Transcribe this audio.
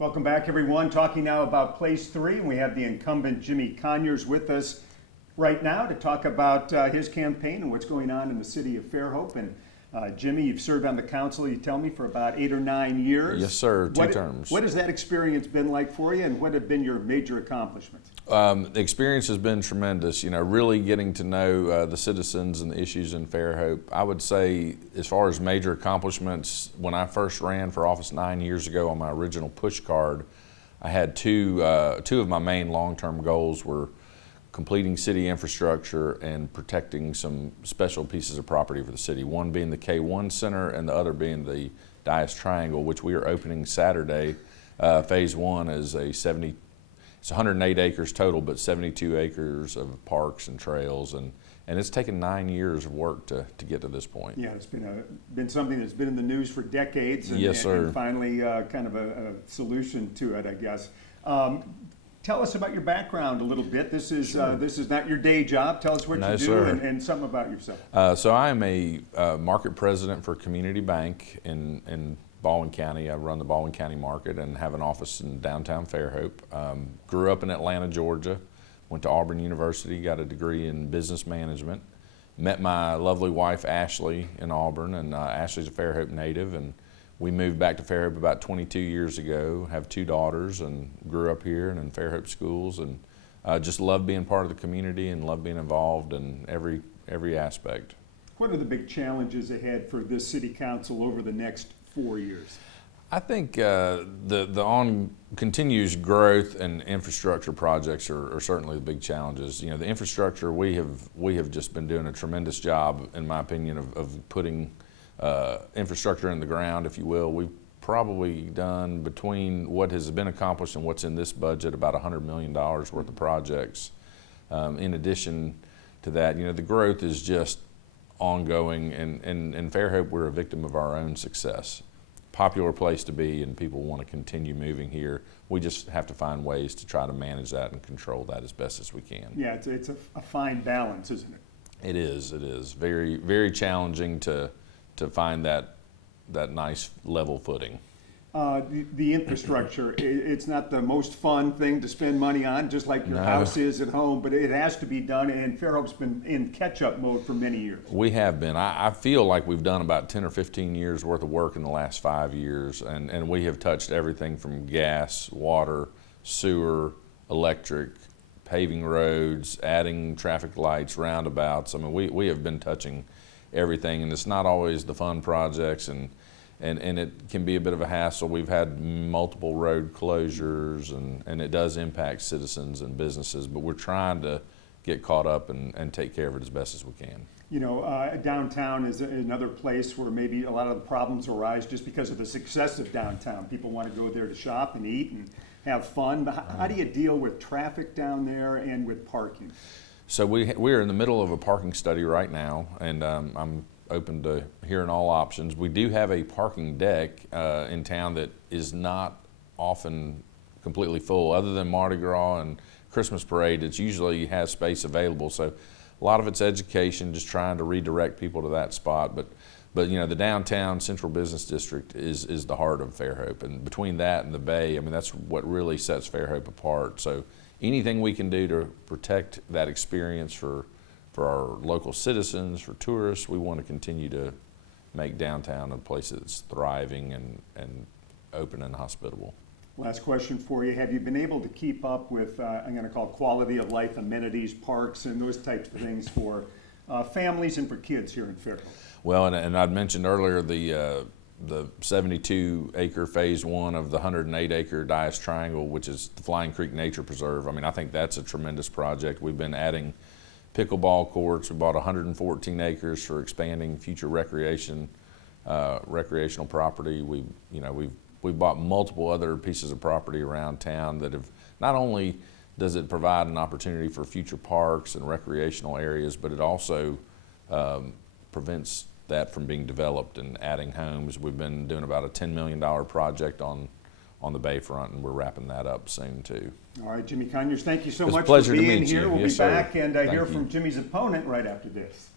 Welcome back, everyone. Talking now about Place 3, and we have the incumbent Jimmy Conyers with us right now to talk about his campaign and what's going on in the city of Fairhope. And Jimmy, you've served on the council, you tell me, for about 8 or 9 years. Yes, sir. Two terms. What has that experience been like for you, and what have been your major accomplishments? The experience has been tremendous. You know, really getting to know the citizens and the issues in Fairhope. I would say, as far as major accomplishments, when I first ran for office 9 years ago on my original push card, I had two of my main long-term goals were completing city infrastructure and protecting some special pieces of property for the city. One being the K1 Center and the other being the Dias Triangle, which we are opening Saturday. Phase 1 is it's 108 acres total, but 72 acres of parks and trails, and it's taken 9 years of work to get to this point. Yeah, it's been something that's been in the news for decades, and, yes, sir. And finally kind of a solution to it, I guess. Tell us about your background a little bit. This is Sure. This is not your day job. Tell us what No, you do sir. and something about yourself. So I am a market president for Community Bank in Baldwin County. I run the Baldwin County market and have an office in downtown Fairhope. Grew up in Atlanta, Georgia. Went to Auburn University, got a degree in business management. Met my lovely wife, Ashley, in Auburn, and Ashley's a Fairhope native, and we moved back to Fairhope about 22 years ago, have 2 daughters, and grew up here and in Fairhope schools, and just love being part of the community and love being involved in every aspect. What are the big challenges ahead for this city council over the next 4 years? I think the continuous growth and infrastructure projects are certainly the big challenges. You know, the infrastructure, we have just been doing a tremendous job, in my opinion, of putting infrastructure in the ground, if you will. We've probably done, between what has been accomplished and what's in this budget, about $100 million worth of projects. In addition to that, you know, the growth is just ongoing, and in Fairhope, we're a victim of our own success. Popular place to be, and people want to continue moving here. We just have to find ways to try to manage that and control that as best as we can. Yeah, it's a fine balance, isn't it? It is. Very, very challenging to find that nice level footing. The infrastructure, it's not the most fun thing to spend money on, just like your house is at home, but it has to be done, and Fairhope's been in catch-up mode for many years. We have been. I feel like we've done about 10 or 15 years worth of work in the last 5 years, and we have touched everything from gas, water, sewer, electric, paving roads, adding traffic lights, roundabouts. I mean, we have been touching everything, and it's not always the fun projects, and it can be a bit of a hassle. We've had multiple road closures, and it does impact citizens and businesses, but we're trying to get caught up and take care of it as best as we can. You know, downtown is another place where maybe a lot of the problems arise just because of the success of downtown. People want to go there to shop and eat and have fun, but how do you deal with traffic down there and with parking? So we're in the middle of a parking study right now, and I'm open to hearing all options. We do have a parking deck in town that is not often completely full. Other than Mardi Gras and Christmas parade, it usually has space available. So a lot of it's education, just trying to redirect people to that spot. But you know, the downtown central business district is the heart of Fairhope, and between that and the Bay, I mean, that's what really sets Fairhope apart. So anything we can do to protect that experience for our local citizens, for tourists, we want to continue to make downtown a place that's thriving and open and hospitable. Last question for you. Have you been able to keep up with, I'm going to call quality of life amenities, parks, and those types of things for families and for kids here in Fairhope? Well, and I'd mentioned earlier the 72-acre phase 1 of the 108-acre Dias Triangle, which is the Flying Creek Nature Preserve. I mean, I think that's a tremendous project. We've been adding pickleball courts. We bought 114 acres for expanding future recreational property. We've bought multiple other pieces of property around town that have, not only does it provide an opportunity for future parks and recreational areas, but it also prevents that from being developed and adding homes. We've been doing about a $10 million project on the Bayfront, and we're wrapping that up soon too. All right, Jimmy Conyers, thank you so It's a much pleasure for to being meet here. you. We'll Yes, be sir. back and Thank hear you. from Jimmy's opponent right after this.